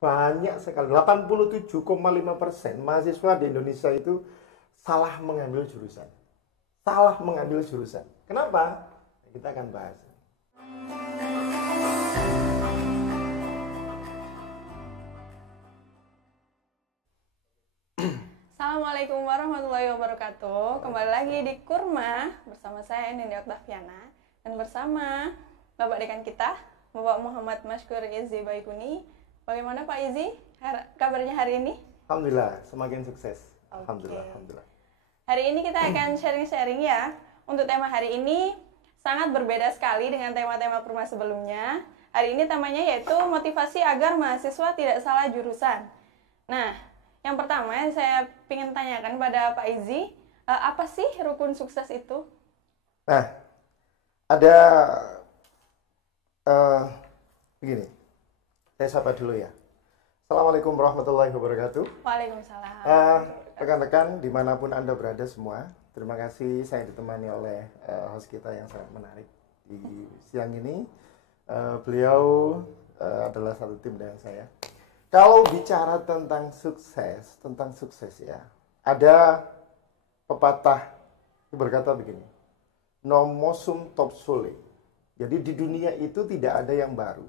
banyak sekali, 87,5% mahasiswa di Indonesia itu salah mengambil jurusan. Salah mengambil jurusan. Kenapa? Kita akan bahas. Assalamualaikum warahmatullahi wabarakatuh. Kembali lagi di Kurma bersama saya Nindi Oktaviana dan bersama Bapak Dekan kita, Bapak Muhammad Mashkur Izzi Baikuni. Bagaimana Pak Izzi? Kabarnya hari ini? Alhamdulillah, semakin sukses. Oke. Alhamdulillah. Hari ini kita akan sharing-sharing ya. Untuk tema hari ini sangat berbeda sekali dengan tema-tema Kurma sebelumnya. Hari ini temanya yaitu motivasi agar mahasiswa tidak salah jurusan. Nah, yang pertama yang saya ingin tanyakan pada Pak Izzi, apa sih rukun sukses itu? Nah, ada begini, saya sapa dulu ya. Assalamualaikum warahmatullahi wabarakatuh. Waalaikumsalam. Rekan-rekan dimanapun Anda berada semua, terima kasih saya ditemani oleh host kita yang sangat menarik di siang ini. Beliau adalah satu tim dengan saya. Kalau bicara tentang sukses ya, ada pepatah berkata begini, nomosum top sole. Jadi di dunia itu tidak ada yang baru.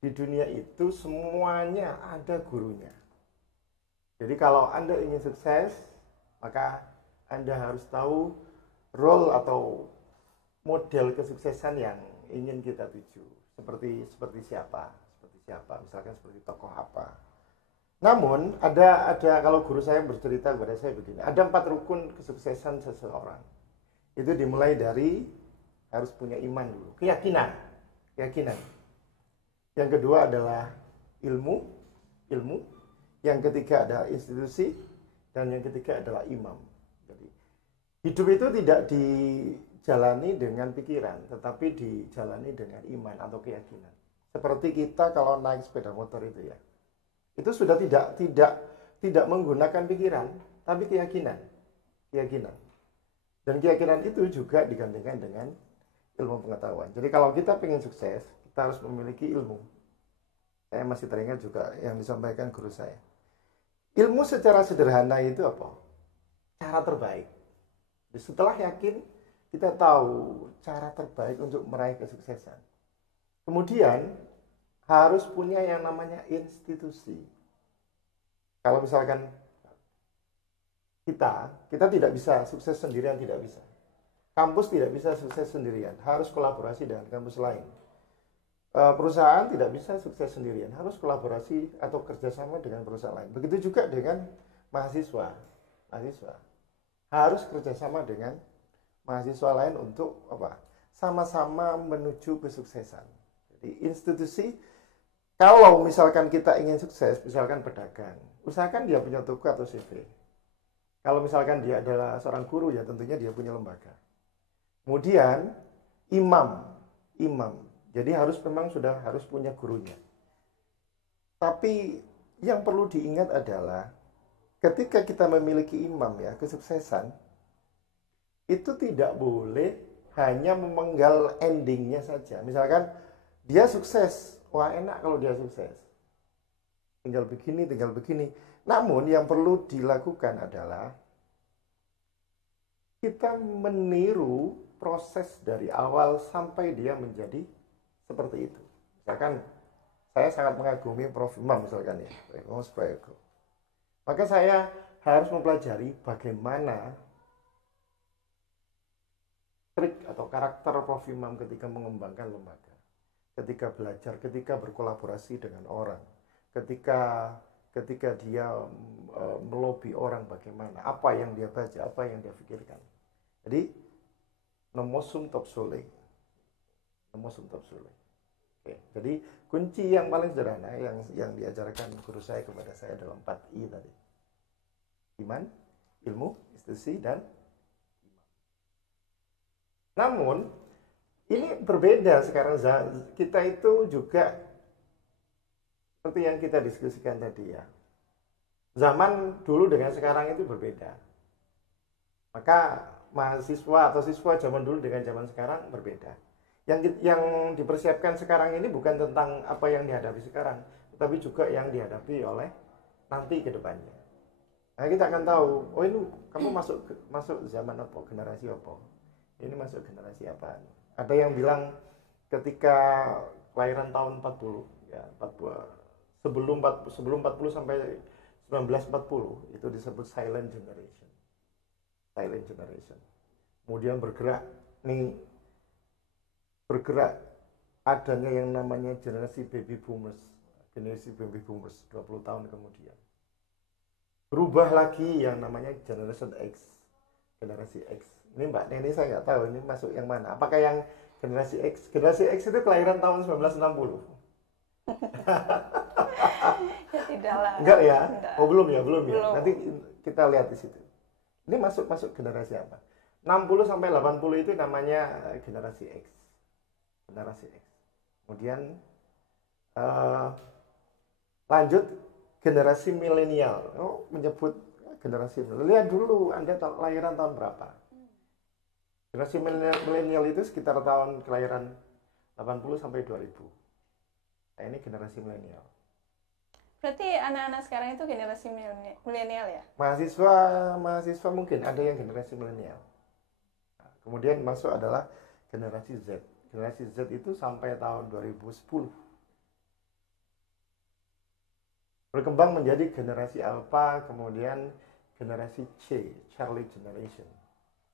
Di dunia itu semuanya ada gurunya. Jadi kalau Anda ingin sukses, maka Anda harus tahu role atau model kesuksesan yang ingin kita tuju. Seperti siapa? Misalkan seperti tokoh apa. Namun ada kalau guru saya bercerita kepada saya begini, ada 4 rukun kesuksesan seseorang. Itu dimulai dari harus punya iman dulu, keyakinan. Yang kedua adalah ilmu. Yang ketiga adalah institusi, dan yang ketiga adalah imam. Jadi hidup itu tidak dijalani dengan pikiran, tetapi dijalani dengan iman atau keyakinan. Seperti kita kalau naik sepeda motor itu ya, itu sudah tidak menggunakan pikiran, tapi keyakinan. Dan keyakinan itu juga digandingkan dengan ilmu pengetahuan. Jadi kalau kita ingin sukses, kita harus memiliki ilmu. Saya masih teringat juga yang disampaikan guru saya. Ilmu secara sederhana itu apa? Cara terbaik. Jadi setelah yakin, kita tahu cara terbaik untuk meraih kesuksesan. Kemudian harus punya yang namanya institusi. Kalau misalkan kita tidak bisa sukses sendirian, tidak bisa. Kampus tidak bisa sukses sendirian, harus kolaborasi dengan kampus lain. Perusahaan tidak bisa sukses sendirian, harus kolaborasi atau kerjasama dengan perusahaan lain. Begitu juga dengan mahasiswa harus kerjasama dengan mahasiswa lain untuk apa? Sama-sama menuju kesuksesan. Jadi institusi, kalau misalkan kita ingin sukses, misalkan pedagang, usahakan dia punya toko atau CV. Kalau misalkan dia adalah seorang guru, ya tentunya dia punya lembaga. Kemudian imam. Jadi memang harus punya gurunya. Tapi yang perlu diingat adalah ketika kita memiliki imam ya, kesuksesan itu tidak boleh hanya memenggal endingnya saja. Misalkan dia sukses, wah enak kalau dia sukses. Tinggal begini. Namun yang perlu dilakukan adalah kita meniru proses dari awal sampai dia menjadi seperti itu. Misalkan saya sangat mengagumi Prof. Imam misalkan ya, maka saya harus mempelajari bagaimana trik atau karakter Prof. Imam ketika mengembangkan lembaga, ketika belajar, ketika berkolaborasi dengan orang, ketika dia melobi orang bagaimana, apa yang dia baca, apa yang dia pikirkan. Jadi nomosum top sole. Oke, jadi kunci yang paling sederhana yang diajarkan guru saya kepada saya adalah 4I tadi. Iman, ilmu, institusi, dan imam. Namun ini berbeda sekarang. Kita itu juga seperti yang kita diskusikan tadi ya. Zaman dulu dengan sekarang itu berbeda. Maka mahasiswa atau siswa zaman dulu dengan zaman sekarang berbeda. Yang dipersiapkan sekarang ini bukan tentang apa yang dihadapi sekarang, tapi juga yang dihadapi oleh nanti ke depannya. Nah, kita akan tahu, oh ini kamu masuk zaman apa, generasi apa. Ini masuk generasi apa. Ada yang bilang ketika kelahiran tahun 40, ya 40, sebelum 40 sampai 1940 itu disebut silent generation. Silent generation. Kemudian bergerak adanya yang namanya generasi baby boomers. Generasi baby boomers 20 tahun kemudian. Berubah lagi yang namanya generation X. Generasi X. Ini Mbak Neni saya nggak tahu ini masuk yang mana. Apakah yang generasi X? Generasi X itu kelahiran tahun 1960. Ya tidaklah. Enggak ya? Enggak. Oh belum ya. Belum. Nanti kita lihat di situ. Ini masuk generasi apa? 60 sampai 80 itu namanya generasi X. Generasi X. Kemudian lanjut generasi milenial. Oh, menyebut generasi milenial. Lihat dulu Anda kelahiran tahun berapa? Generasi milenial itu sekitar tahun kelahiran 80 sampai 2000. Nah, ini generasi milenial. Berarti anak-anak sekarang itu generasi milenial ya? Mahasiswa mungkin ada yang generasi milenial. Nah, kemudian masuk adalah generasi Z. Generasi Z itu sampai tahun 2010. Berkembang menjadi generasi Alpha, kemudian generasi C, Charlie Generation.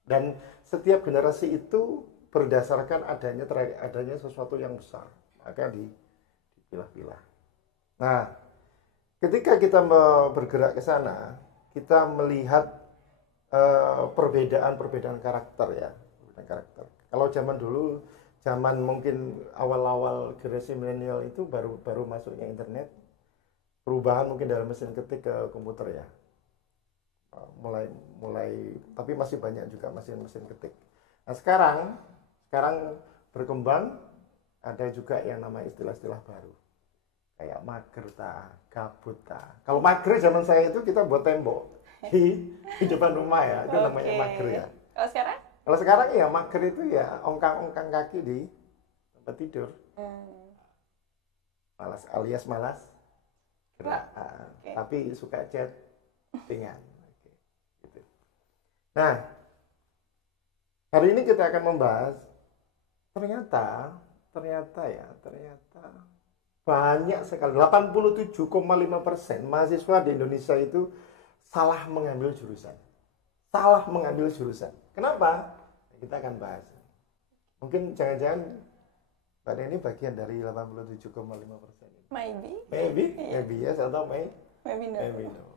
Dan setiap generasi itu berdasarkan adanya sesuatu yang besar, maka dipilah-pilah. Nah, ketika kita bergerak ke sana, kita melihat perbedaan karakter ya, perbedaan karakter. Kalau zaman dulu, zaman mungkin awal-awal generasi milenial itu baru masuknya internet, perubahan mungkin dari mesin ketik ke komputer ya. Mulai tapi masih banyak juga mesin ketik. Nah, sekarang berkembang ada juga yang nama istilah-istilah baru. Kayak mager gabut Kalau mager zaman saya itu kita buat tembok di depan rumah ya, itu namanya mager ya. Kalau sekarang ya mager itu ya ongkang-ongkang kaki di tempat tidur. Malas gerak. Tapi suka chattingan. Gitu. Nah, hari ini kita akan membahas ternyata banyak sekali 87,5% mahasiswa di Indonesia itu salah mengambil jurusan. Kenapa? Kita akan bahas. Mungkin jangan-jangan Mbak Neni bagian dari 87,5%. Maybe yes atau maybe no.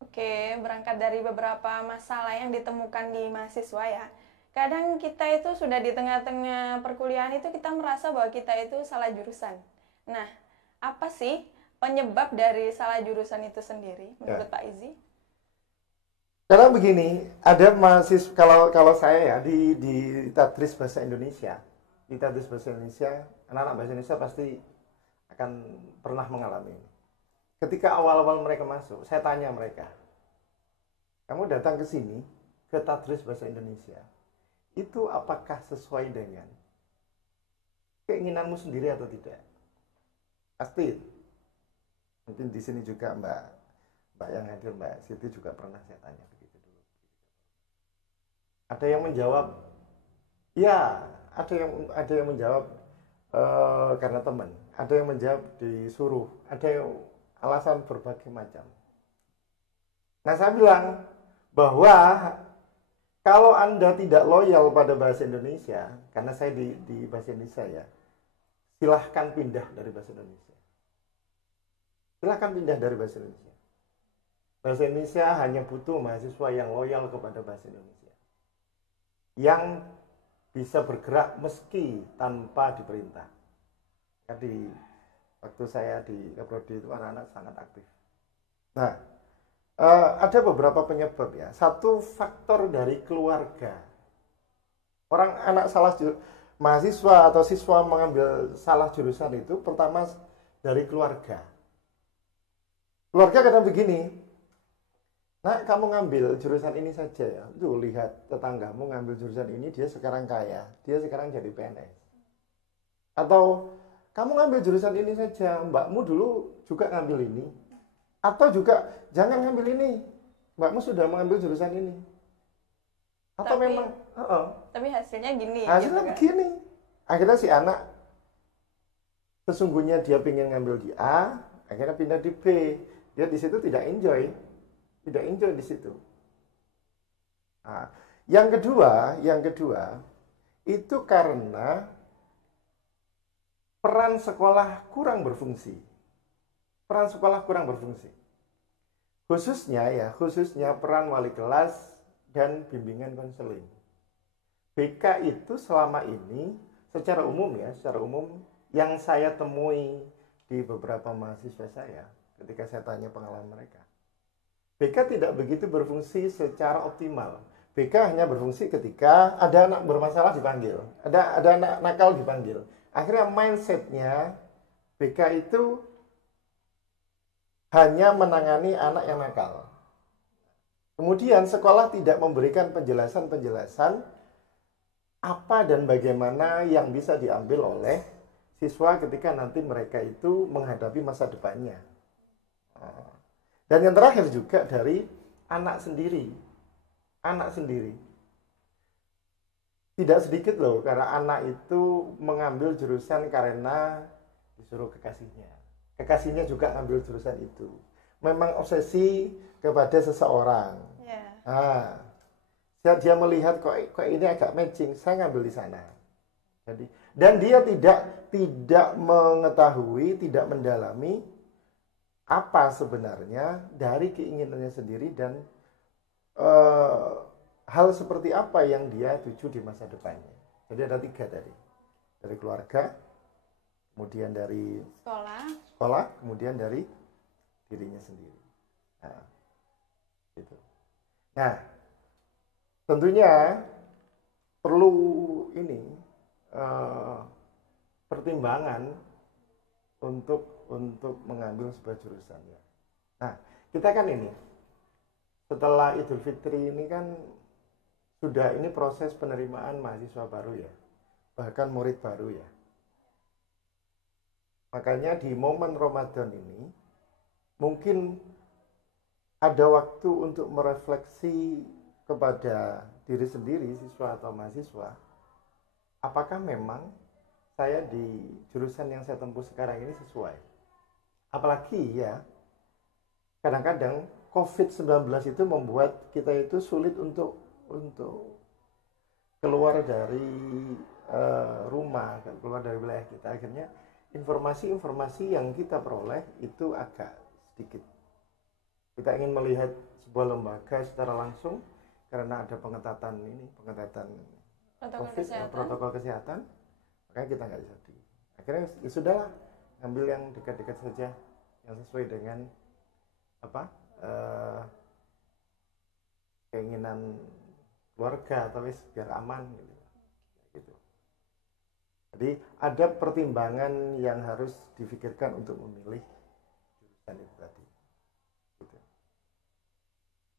Oke, berangkat dari beberapa masalah yang ditemukan di mahasiswa ya. Kadang kita itu sudah di tengah-tengah perkuliahan itu kita merasa bahwa kita itu salah jurusan. Nah, apa sih penyebab dari salah jurusan itu sendiri menurut Pak Izzy? Karena begini, ada mahasiswa kalau saya ya di Tadris Bahasa Indonesia, anak-anak bahasa Indonesia pasti akan pernah mengalami ini. Ketika awal-awal mereka masuk, saya tanya mereka, kamu datang ke sini ke Tadris Bahasa Indonesia, itu apakah sesuai dengan keinginanmu sendiri atau tidak? Pasti. Mungkin di sini juga Mbak yang hadir, Mbak Siti juga pernah saya tanya begitu dulu. Ada yang menjawab, ya. Ada yang menjawab karena teman. Ada yang menjawab disuruh. Ada yang alasan berbagai macam. Nah, saya bilang bahwa kalau Anda tidak loyal pada bahasa Indonesia, karena saya di bahasa Indonesia ya, silahkan pindah dari bahasa Indonesia. Bahasa Indonesia hanya butuh mahasiswa yang loyal kepada bahasa Indonesia. Yang bisa bergerak meski tanpa diperintah. Jadi waktu saya di Prodi itu anak-anak sangat aktif. Nah, ada beberapa penyebab ya. Satu, faktor dari keluarga. Mahasiswa atau siswa mengambil salah jurusan itu pertama dari keluarga. Keluarga kadang begini, nah kamu ngambil jurusan ini saja ya. Tuh lihat tetanggamu ngambil jurusan ini, dia sekarang kaya, dia sekarang jadi PNS. Atau kamu ngambil jurusan ini saja, mbakmu dulu juga ngambil ini. Atau juga, jangan ngambil ini, mbakmu sudah mengambil jurusan ini. Atau memang, tapi hasilnya gini. Hasilnya gitu, begini. Akhirnya si anak, sesungguhnya dia ingin ngambil di A, akhirnya pindah di B. Dia di situ tidak enjoy di situ. Nah, yang kedua itu karena peran sekolah kurang berfungsi. Khususnya peran wali kelas dan bimbingan konseling. BK itu selama ini secara umum yang saya temui di beberapa mahasiswa saya ketika saya tanya pengalaman mereka. BK tidak begitu berfungsi secara optimal. BK hanya berfungsi ketika ada anak bermasalah dipanggil, ada anak nakal dipanggil. Akhirnya mindsetnya BK itu hanya menangani anak yang nakal. Kemudian sekolah tidak memberikan penjelasan apa dan bagaimana yang bisa diambil oleh siswa ketika nanti mereka itu menghadapi masa depannya. Dan yang terakhir juga dari anak sendiri. Tidak sedikit loh, karena anak itu mengambil jurusan karena disuruh kekasihnya. Kekasihnya juga ngambil jurusan itu. Memang obsesi kepada seseorang. Dia melihat kok ini agak matching, saya ngambil di sana. Jadi, dan dia tidak mengetahui, tidak mendalami apa sebenarnya dari keinginannya sendiri dan hal seperti apa yang dia tuju di masa depannya. Jadi ada 3 tadi. Dari keluarga, kemudian dari sekolah, kemudian dari dirinya sendiri. Nah, gitu. Nah, tentunya perlu pertimbangan untuk mengambil sebuah jurusan ya. Nah, kita kan setelah Idul Fitri ini kan sudah proses penerimaan mahasiswa baru ya, bahkan murid baru ya. Makanya di momen Ramadan ini mungkin ada waktu untuk merefleksi kepada diri sendiri, siswa atau mahasiswa, apakah memang saya di jurusan yang saya tempuh sekarang ini sesuai. Apalagi ya, kadang-kadang COVID-19 itu membuat kita itu sulit untuk keluar dari rumah, keluar dari wilayah kita. Akhirnya informasi-informasi yang kita peroleh itu agak sedikit. Kita ingin melihat sebuah lembaga secara langsung karena ada pengetatan protokol kesehatan, makanya kita nggak jadi. Akhirnya ya sudahlah, ambil yang dekat-dekat saja, yang sesuai dengan keinginan keluarga, atau biar aman gitu. Jadi ada pertimbangan yang harus difikirkan untuk memilih jurusan itu tadi. Gitu.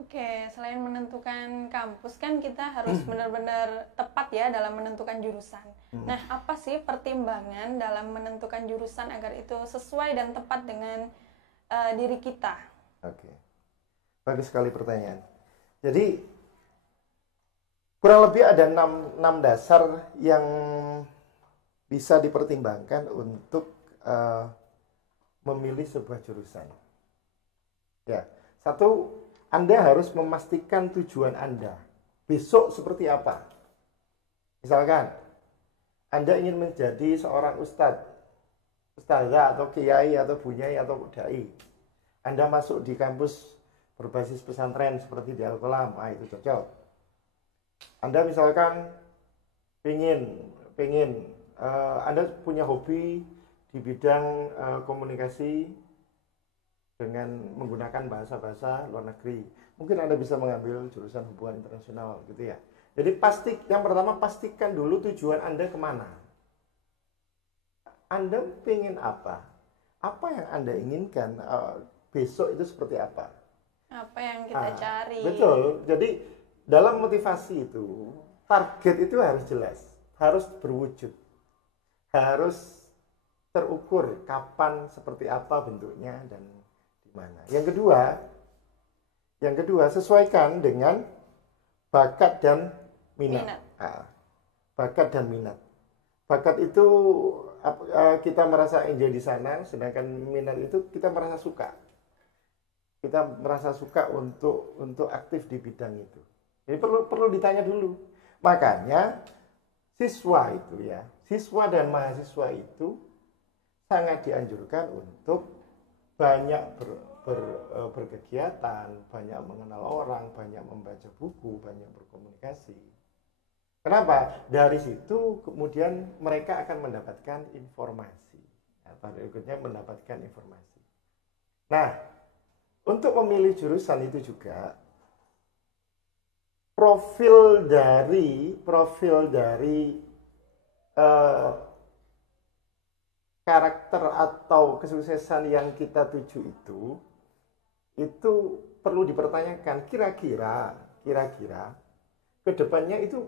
Oke, selain menentukan kampus kan kita harus benar-benar tepat ya dalam menentukan jurusan. Nah, apa sih pertimbangan dalam menentukan jurusan agar itu sesuai dan tepat dengan diri kita? Oke, bagus sekali pertanyaan. Jadi kurang lebih ada 6 dasar yang bisa dipertimbangkan untuk memilih sebuah jurusan. Ya, 1, Anda harus memastikan tujuan Anda besok seperti apa. Misalkan Anda ingin menjadi seorang ustazah atau kiai atau bunyai atau dai. Anda masuk di kampus berbasis pesantren seperti di Al-Qalam, itu cocok. Anda misalkan pengen Anda punya hobi di bidang komunikasi dengan menggunakan bahasa-bahasa luar negeri. Mungkin Anda bisa mengambil jurusan hubungan internasional gitu ya. Jadi yang pertama pastikan dulu tujuan Anda kemana. Anda pengen apa? Apa yang Anda inginkan besok itu seperti apa? Apa yang kita cari? Betul. Jadi dalam motivasi itu, target itu harus jelas, harus berwujud, harus terukur kapan, seperti apa bentuknya, dan di mana. Yang kedua sesuaikan dengan bakat dan minat. Bakat dan minat. Bakat itu kita merasa enjoy di sana, sedangkan minat itu kita merasa suka. Kita merasa suka untuk aktif di bidang itu. Jadi perlu ditanya dulu. Makanya siswa dan mahasiswa itu sangat dianjurkan untuk banyak berkegiatan, banyak mengenal orang, banyak membaca buku, banyak berkomunikasi. Kenapa? Dari situ kemudian mereka akan mendapatkan informasi. Pada berikutnya mendapatkan informasi. Nah, untuk memilih jurusan itu juga profil dari karakter atau kesuksesan yang kita tuju itu perlu dipertanyakan. Kira-kira kedepannya itu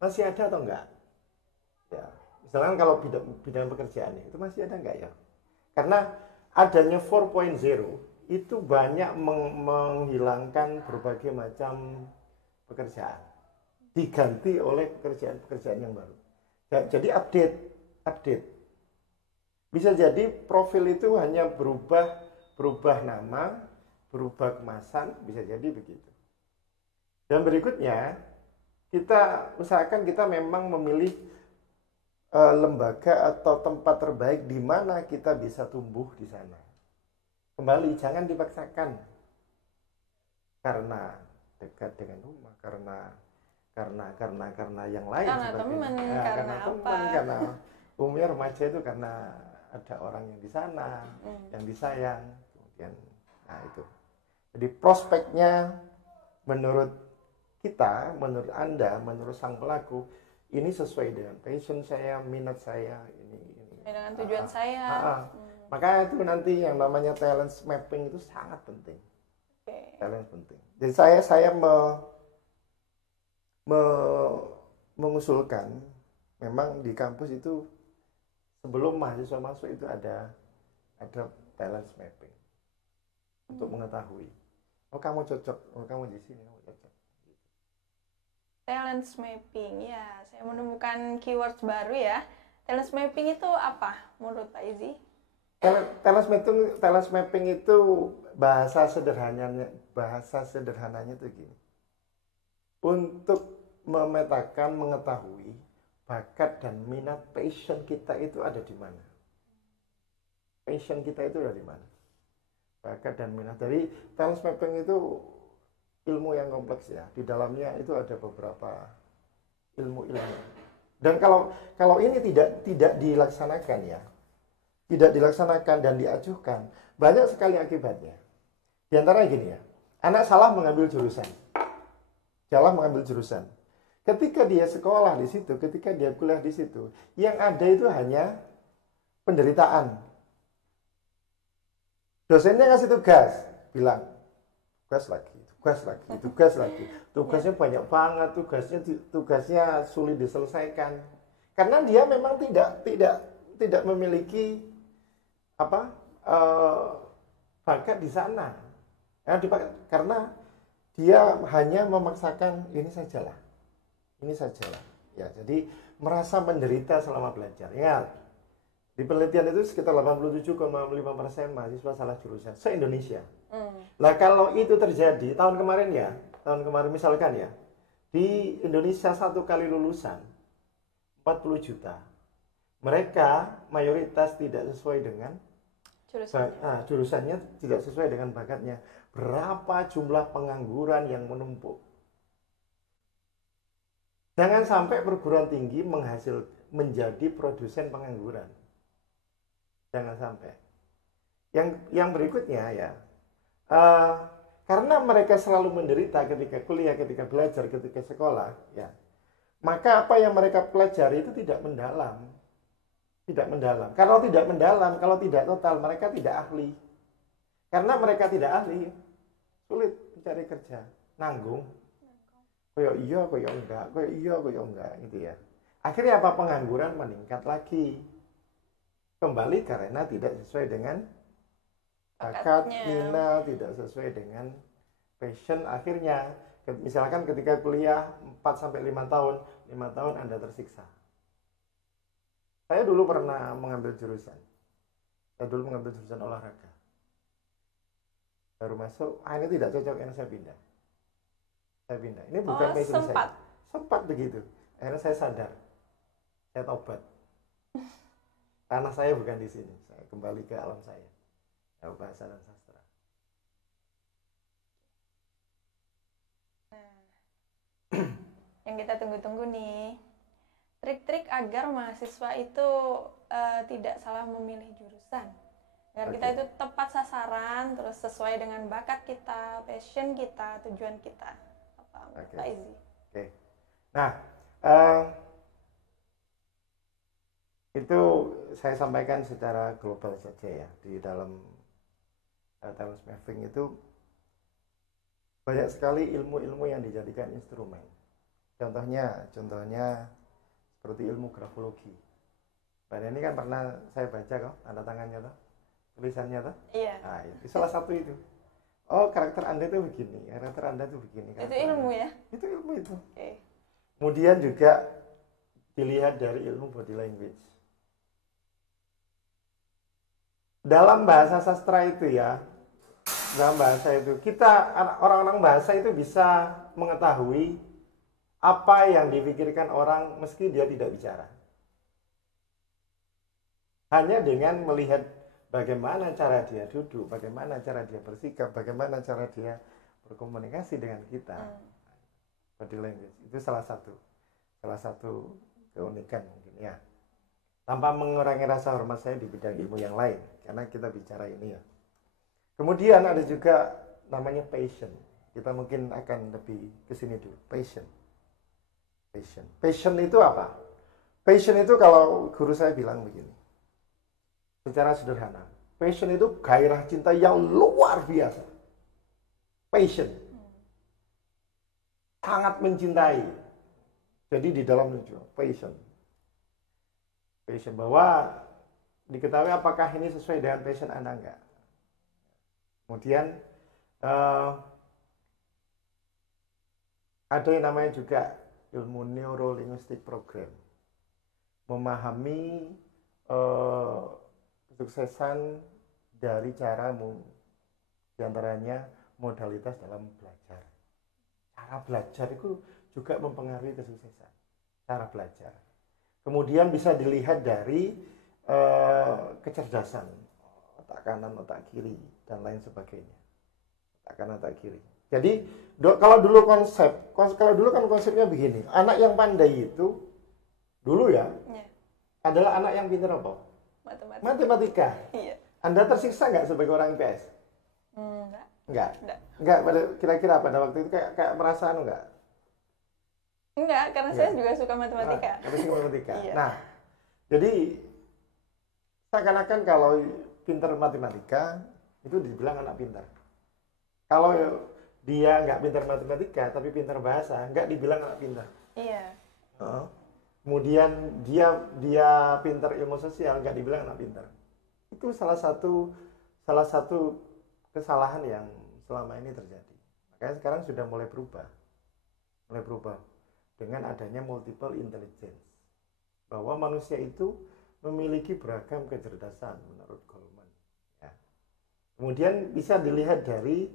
masih ada atau enggak? Ya, misalkan kalau bidang pekerjaan itu masih ada enggak ya? Karena adanya 4.0 itu banyak menghilangkan berbagai macam pekerjaan, diganti oleh pekerjaan yang baru. Jadi update. Bisa jadi profil itu hanya berubah nama, berubah kemasan, bisa jadi begitu. Dan berikutnya, kita usahakan kita memang memilih lembaga atau tempat terbaik di mana kita bisa tumbuh di sana. Kembali, jangan dipaksakan karena dekat dengan rumah, karena yang lain, karena teman, karena umumnya remaja itu karena ada orang yang di sana, yang disayang, kemudian, nah itu. Jadi prospeknya menurut kita, menurut Anda, menurut sang pelaku, ini sesuai dengan passion saya, minat saya, ini dengan tujuan saya. Maka itu nanti yang namanya talent mapping itu sangat penting. Talent penting. Jadi saya mengusulkan memang di kampus itu sebelum mahasiswa masuk itu ada talent mapping untuk mengetahui, oh kamu cocok, oh kamu di sini kamu cocok. Talent mapping, ya, saya menemukan keywords baru ya. Talent mapping itu apa menurut Pak Izzy? Talent mapping itu bahasa sederhananya itu gini. Untuk memetakan, mengetahui bakat dan minat, passion kita itu ada di mana. Passion kita itu ada di mana. Bakat dan minat. Jadi talent mapping itu ilmu yang kompleks ya. Di dalamnya itu ada beberapa ilmu-ilmu. Dan kalau ini tidak dilaksanakan ya, tidak dilaksanakan dan diajukan, banyak sekali akibatnya. Di antaranya gini ya, anak salah mengambil jurusan. Ketika dia sekolah di situ, ketika dia kuliah di situ, yang ada itu hanya penderitaan. Dosennya ngasih tugas, bilang, tugas lagi. Tugasnya banyak banget, tugasnya sulit diselesaikan. Karena dia memang tidak memiliki bakat di sana. Karena dia hanya memaksakan ini sajalah. Ya, jadi merasa menderita selama belajar. Ingat, di penelitian itu sekitar 87,5% mahasiswa salah jurusan se-Indonesia. Nah, kalau itu terjadi tahun kemarin misalkan ya, di Indonesia satu kali lulusan 40 juta. Mereka mayoritas tidak sesuai dengan jurusannya tidak sesuai dengan bakatnya. Berapa jumlah pengangguran yang menumpuk? Jangan sampai perguruan tinggi menjadi produsen pengangguran. Jangan sampai. Yang berikutnya ya, karena mereka selalu menderita ketika kuliah, ketika belajar, ketika sekolah, ya, maka apa yang mereka pelajari itu tidak mendalam. Kalau tidak total, mereka tidak ahli. Karena mereka tidak ahli, sulit mencari kerja, nanggung. Koyo iya, koyo enggak, gitu ya. Akhirnya apa? Pengangguran meningkat lagi. kembali karena tidak sesuai dengan bakat, minat, tidak sesuai dengan passion. Akhirnya misalkan ketika kuliah 4 sampai 5 tahun, 5 tahun Anda tersiksa. Saya dulu pernah mengambil jurusan. Saya dulu mengambil jurusan olahraga. Baru masuk, ini tidak cocok, yang saya pindah. Saya pindah. Ini bukan passion saya. Sempat begitu. Akhirnya saya sadar. Saya tobat. Tanah saya bukan di sini. Saya kembali ke alam saya. Bahasa dan sastra. Nah, yang kita tunggu-tunggu nih, trik-trik agar mahasiswa itu tidak salah memilih jurusan, agar kita itu tepat sasaran, terus sesuai dengan bakat kita, passion kita, tujuan kita. Pak Izzy. Nah, itu saya sampaikan secara global saja ya. Di dalam talent mapping itu banyak sekali ilmu-ilmu yang dijadikan instrumen. Contohnya seperti ilmu grafologi. Pada ini kan pernah saya baca kok tanda tangannya toh, tulisannya toh. Iya. Nah, itu salah satu itu. Oh, karakter Anda itu begini, karakter Anda itu begini. Itu ilmu ya? Itu ilmu itu. Okay. Kemudian juga dilihat dari ilmu body language. Dalam bahasa sastra itu ya, dalam bahasa itu kita orang-orang bahasa itu bisa mengetahui apa yang dipikirkan orang meski dia tidak bicara. Hanya dengan melihat bagaimana cara dia duduk, bagaimana cara dia bersikap, bagaimana cara dia berkomunikasi dengan kita. Body language itu salah satu keunikan mungkin ya. Tanpa mengurangi rasa hormat saya di bidang ilmu yang lain, karena kita bicara ini ya. Kemudian ada juga namanya passion. Kita mungkin akan lebih ke sini dulu. Passion itu apa? Passion itu kalau guru saya bilang begini. Secara sederhana, passion itu gairah cinta yang luar biasa. Passion. Sangat mencintai. Jadi di dalam itu passion bahwa diketahui apakah ini sesuai dengan passion Anda enggak. Kemudian ada yang namanya juga ilmu neurolinguistic program, memahami kesuksesan dari cara diantaranya modalitas dalam belajar. Cara belajar itu juga mempengaruhi kesuksesan. Cara belajar. Kemudian bisa dilihat dari kecerdasan, otak kanan, otak kiri, dan lain sebagainya. Otak kanan, otak kiri. Jadi kalau dulu kan konsepnya begini, anak yang pandai itu dulu ya, adalah anak yang pintar apa? Matematika. Iya. Anda tersiksa nggak sebagai orang IPS? Enggak. Kira-kira pada waktu itu kayak merasa enggak? Enggak, karena saya juga suka matematika. Suka matematika. Iya. Nah, jadi seakan-akan kalau pintar matematika itu dibilang anak pintar. Kalau dia nggak pintar matematika tapi pintar bahasa, nggak dibilang anak pintar. Iya. Kemudian dia pintar ilmu sosial, nggak dibilang anak pintar. Itu salah satu kesalahan yang selama ini terjadi. Makanya sekarang sudah mulai berubah dengan adanya multiple intelligence, bahwa manusia itu memiliki beragam kecerdasan menurut Goleman. Ya. Kemudian bisa dilihat dari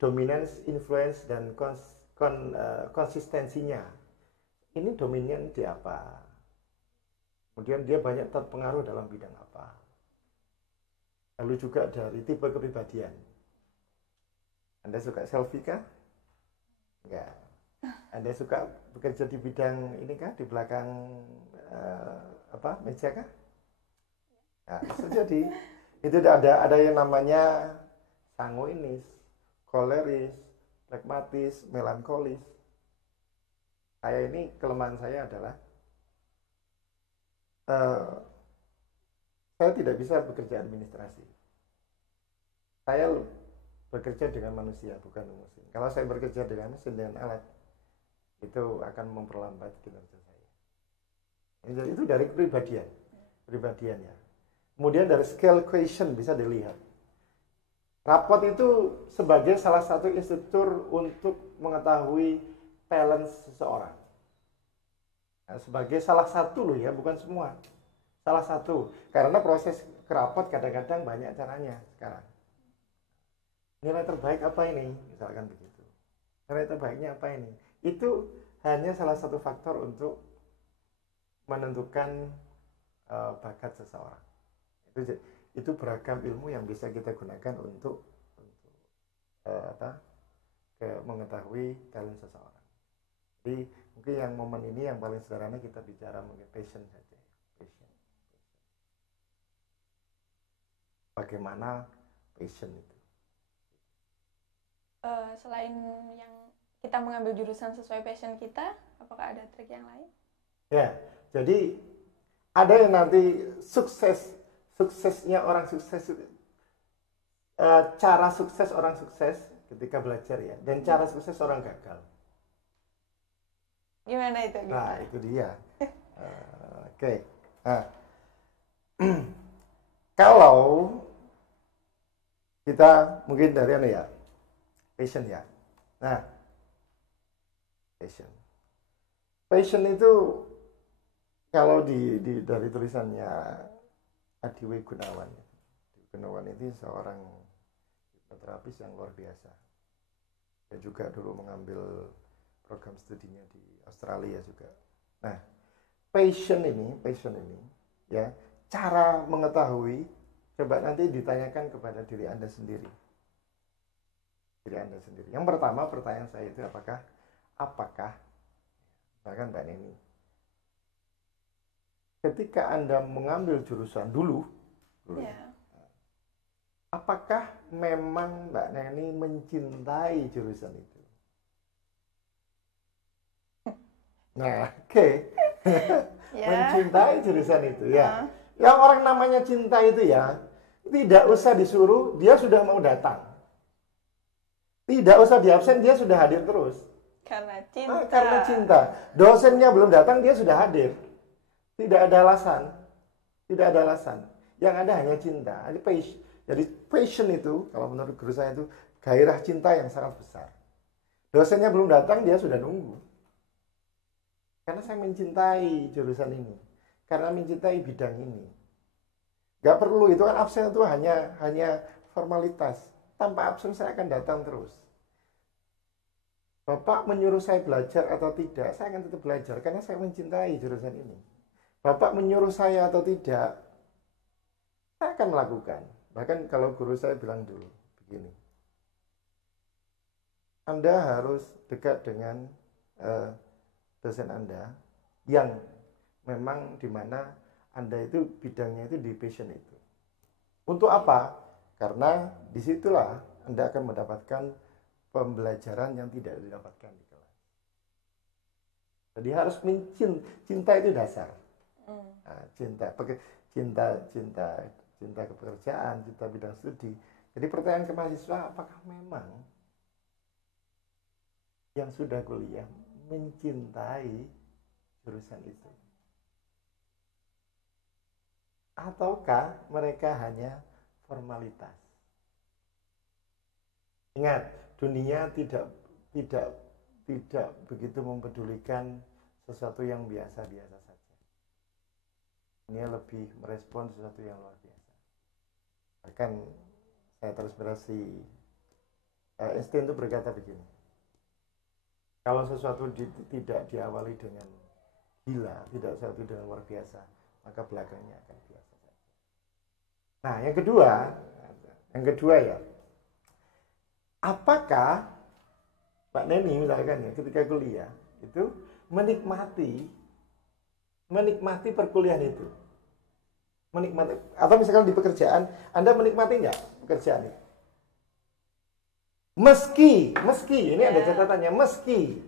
dominance, influence, dan konsistensinya. Ini dominan di apa? Kemudian dia banyak terpengaruh dalam bidang apa? Lalu juga dari tipe kepribadian. Anda suka selfie kah? Enggak. Anda suka bekerja di bidang ini kah? Di belakang meja kah? Nah, bisa jadi. Itu ada yang namanya sanguinis, koleris, pragmatis, melankolis. Saya ini kelemahan saya adalah saya tidak bisa bekerja administrasi. Saya bekerja dengan manusia, bukan mesin. Kalau saya bekerja dengan mesin dan alat, itu akan memperlambat kinerja saya. Jadi itu dari kepribadian. kepribadiannya. Kemudian dari skill question bisa dilihat. Rapot itu sebagai salah satu instruktur untuk mengetahui talent seseorang. Nah, sebagai salah satu loh ya, bukan semua. Salah satu. Karena proses kerapot kadang-kadang banyak caranya sekarang. Nilai terbaik apa ini? Misalkan begitu. Nilai terbaiknya apa ini? Itu hanya salah satu faktor untuk menentukan bakat seseorang. Itu beragam ilmu yang bisa kita gunakan untuk mengetahui talent seseorang. Jadi mungkin yang momen ini yang paling sederhana kita bicara mengenai passion saja. Passion. Bagaimana passion itu? Selain yang kita mengambil jurusan sesuai passion kita, apakah ada trik yang lain? Ya, jadi ada yang nanti suksesnya orang sukses, cara sukses orang sukses ketika belajar ya, dan cara sukses orang gagal. Gimana itu? Nah, itu dia. Oke. Nah, kalau kita mungkin dari apa ya? Passion ya. Nah, passion itu kalau dari tulisannya Adiwi Gunawan. Gunawan itu seorang hipnoterapis yang luar biasa. Dia juga dulu mengambil program studinya di Australia juga. Nah, passion ini ya, cara mengetahui coba nanti ditanyakan kepada diri Anda sendiri. Diri Anda sendiri. Yang pertama pertanyaan saya itu apakah misalkan Mbak Neni, ketika Anda mengambil jurusan dulu yeah. Apakah memang Mbak Neni mencintai jurusan itu? Nah, oke. Yeah. Mencintai jurusan itu ya. Yang orang namanya cinta itu ya, tidak usah disuruh, dia sudah mau datang. Tidak usah di absen, dia sudah hadir terus. Karena cinta. Karena cinta. Dosennya belum datang, dia sudah hadir. Tidak ada alasan. Tidak ada alasan. Yang ada hanya cinta. Jadi passion itu, kalau menurut guru saya itu, gairah cinta yang sangat besar. Dosennya belum datang, dia sudah nunggu. Karena saya mencintai jurusan ini. Karena mencintai bidang ini. Gak perlu, itu kan absen itu hanya formalitas. Tanpa absen saya akan datang terus. Bapak menyuruh saya belajar atau tidak, saya akan tetap belajar karena saya mencintai jurusan ini. Bapak menyuruh saya atau tidak, saya akan melakukan. Bahkan kalau guru saya bilang dulu begini, Anda harus dekat dengan dosen Anda yang memang di mana Anda itu bidangnya itu di passion itu. Untuk apa? Karena disitulah Anda akan mendapatkan pembelajaran yang tidak didapatkan di kelas. Jadi harus cinta itu dasar. Nah, cinta kepekerjaan, cinta bidang studi. Jadi pertanyaan ke mahasiswa, apakah memang yang sudah kuliah mencintai jurusan itu? Ataukah mereka hanya formalitas? Ingat, dunia tidak begitu mempedulikan sesuatu yang biasa-biasa saja. Ini lebih merespon sesuatu yang luar biasa. Bahkan saya terinspirasi Einstein itu berkata begini, kalau sesuatu tidak diawali dengan gila, tidak sesuatu dengan luar biasa, maka belakangnya akan biasa saja. Nah, yang kedua ya, apakah Mbak Neni misalkan ya ketika kuliah itu menikmati perkuliahan itu, menikmati, atau misalkan di pekerjaan Anda menikmati nggak pekerjaan itu? Meski ini ada catatannya, meski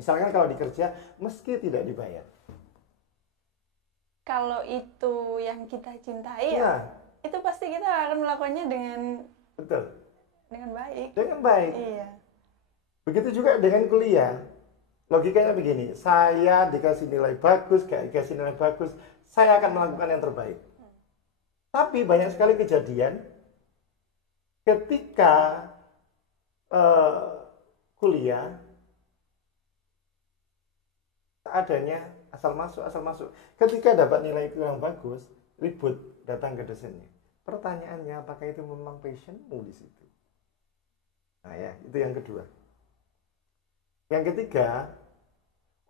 misalkan kalau di kerja meski tidak dibayar. Kalau itu yang kita cintai ya, itu pasti kita akan melakukannya dengan baik. Dengan baik. Iya. Begitu juga dengan kuliah. Logikanya begini, saya dikasih nilai bagus, gak dikasih nilai bagus, saya akan melakukan yang terbaik. Tapi banyak sekali kejadian ketika kuliah seadanya, asal masuk. Ketika dapat nilai kurang bagus, ribut datang ke dosennya. Pertanyaannya, apakah itu memang passionmu di situ? Nah ya, itu yang kedua. Yang ketiga,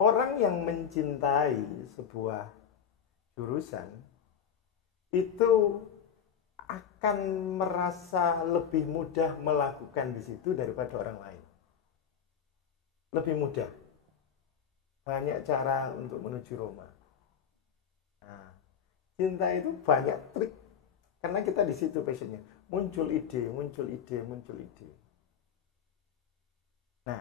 orang yang mencintai sebuah jurusan itu akan merasa lebih mudah melakukan di situ daripada orang lain. Lebih mudah. Banyak cara untuk menuju Roma. Nah, cinta itu banyak trik. Karena kita di situ passionnya. Muncul ide. Nah,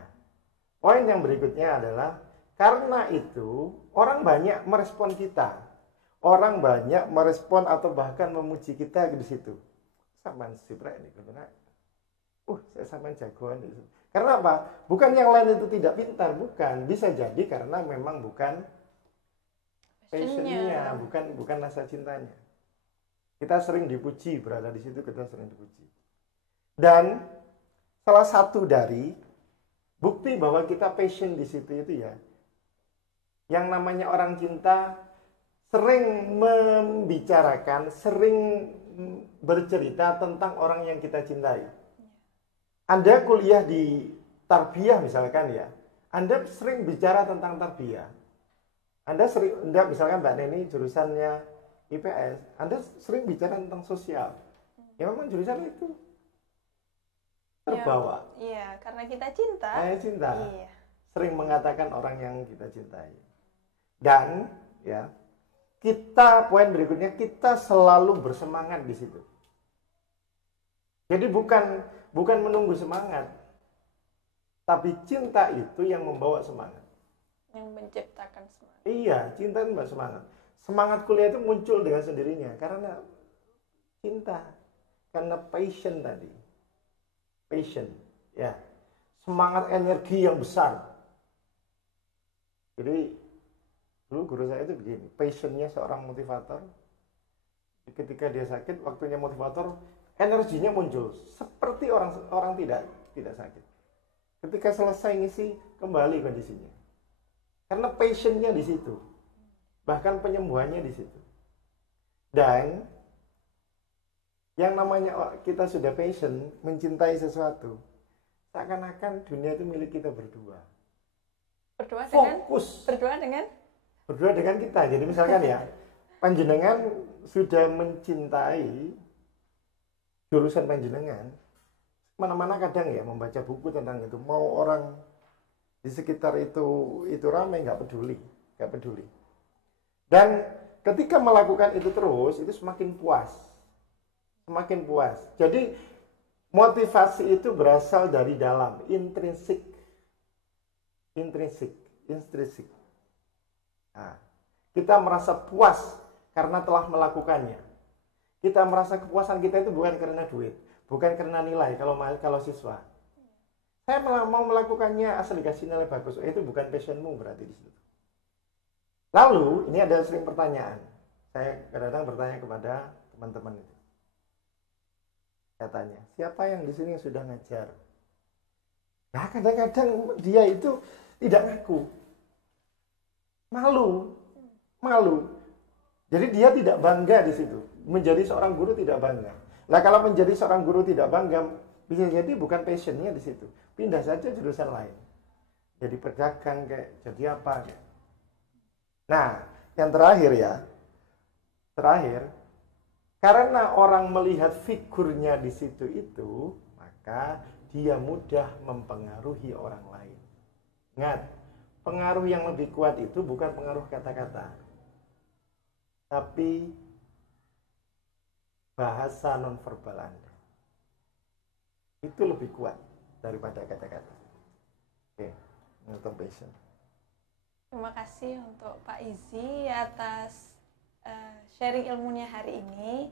poin yang berikutnya adalah karena itu orang banyak merespon kita. Orang banyak merespon atau bahkan memuji kita di situ. Saman siprek ini karena saya sampean jagoan di situ. Karena apa? Bukan yang lain itu tidak pintar, bukan. Bisa jadi karena memang bukan passionnya, bukan rasa cintanya. Kita sering dipuji, berada di situ kita sering dipuji. Dan salah satu dari bukti bahwa kita passion di situ itu ya, yang namanya orang cinta sering membicarakan, sering bercerita tentang orang yang kita cintai. Anda kuliah di tarbiyah misalkan ya, Anda sering bicara tentang tarbiyah. Anda misalkan Mbak Neni jurusannya IPS, Anda sering bicara tentang sosial. Ya memang jurusan itu terbawa. Iya, karena kita cinta. Cinta. Iya. Sering mengatakan orang yang kita cintai. Dan ya, poin berikutnya kita selalu bersemangat di situ. Jadi bukan menunggu semangat, tapi cinta itu yang membawa semangat. Yang menciptakan semangat. Iya, cinta itu membawa semangat. Semangat kuliah itu muncul dengan sendirinya karena cinta, karena passion tadi. Passion, ya. Semangat energi yang besar. Jadi dulu guru saya itu begini, passionnya seorang motivator. Ketika dia sakit, waktunya motivator, energinya muncul seperti orang tidak sakit. Ketika selesai ngisi, kembali kondisinya. Karena passionnya di situ. Bahkan penyembuhannya di situ. Dan yang namanya kita sudah passion, mencintai sesuatu, seakan-akan dunia itu milik kita berdua. Berdua dengan kita. Jadi misalkan ya, panjenengan sudah mencintai jurusan panjenengan, mana-mana kadang ya membaca buku tentang itu, mau orang di sekitar itu ramai nggak peduli. Dan ketika melakukan itu terus, itu semakin puas. Jadi motivasi itu berasal dari dalam, intrinsik. Nah, kita merasa puas karena telah melakukannya. Kita merasa kepuasan kita itu bukan karena duit, bukan karena nilai. Kalau siswa, saya mau melakukannya asal dikasih nilai bagus, itu bukan passionmu berarti di situ. Lalu ini ada sering pertanyaan. Saya kadang-kadang bertanya kepada teman-teman itu. Saya tanya, siapa yang di sini sudah ngajar? Nah, kadang-kadang dia itu tidak ngaku. Malu. Jadi dia tidak bangga di situ. Menjadi seorang guru tidak bangga. Nah, kalau menjadi seorang guru tidak bangga, bisa jadi bukan passionnya di situ. Pindah saja jurusan lain. Jadi pedagang jadi apa kayak. Nah, yang terakhir, karena orang melihat figurnya di situ itu, maka dia mudah mempengaruhi orang lain. Ingat, pengaruh yang lebih kuat itu bukan pengaruh kata-kata, tapi bahasa nonverbal Anda. Itu lebih kuat daripada kata-kata. Oke, untuk passion. Terima kasih untuk Pak Izzy atas sharing ilmunya hari ini.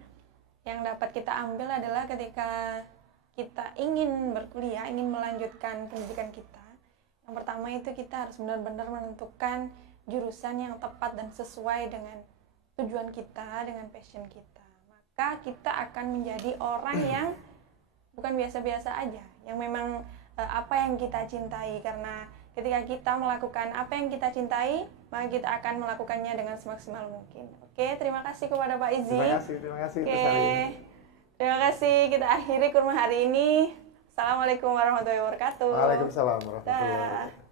Yang dapat kita ambil adalah ketika kita ingin berkuliah, ingin melanjutkan pendidikan kita, yang pertama itu kita harus benar-benar menentukan jurusan yang tepat dan sesuai dengan tujuan kita, dengan passion kita, maka kita akan menjadi orang yang bukan biasa-biasa aja, yang memang apa yang kita cintai. Karena ketika kita melakukan apa yang kita cintai, maka kita akan melakukannya dengan semaksimal mungkin. Oke, terima kasih kepada Pak Izzy. Terima kasih. Oke, terima kasih. Kita akhiri kurma hari ini. Assalamualaikum warahmatullahi wabarakatuh. Waalaikumsalam warahmatullahi wabarakatuh.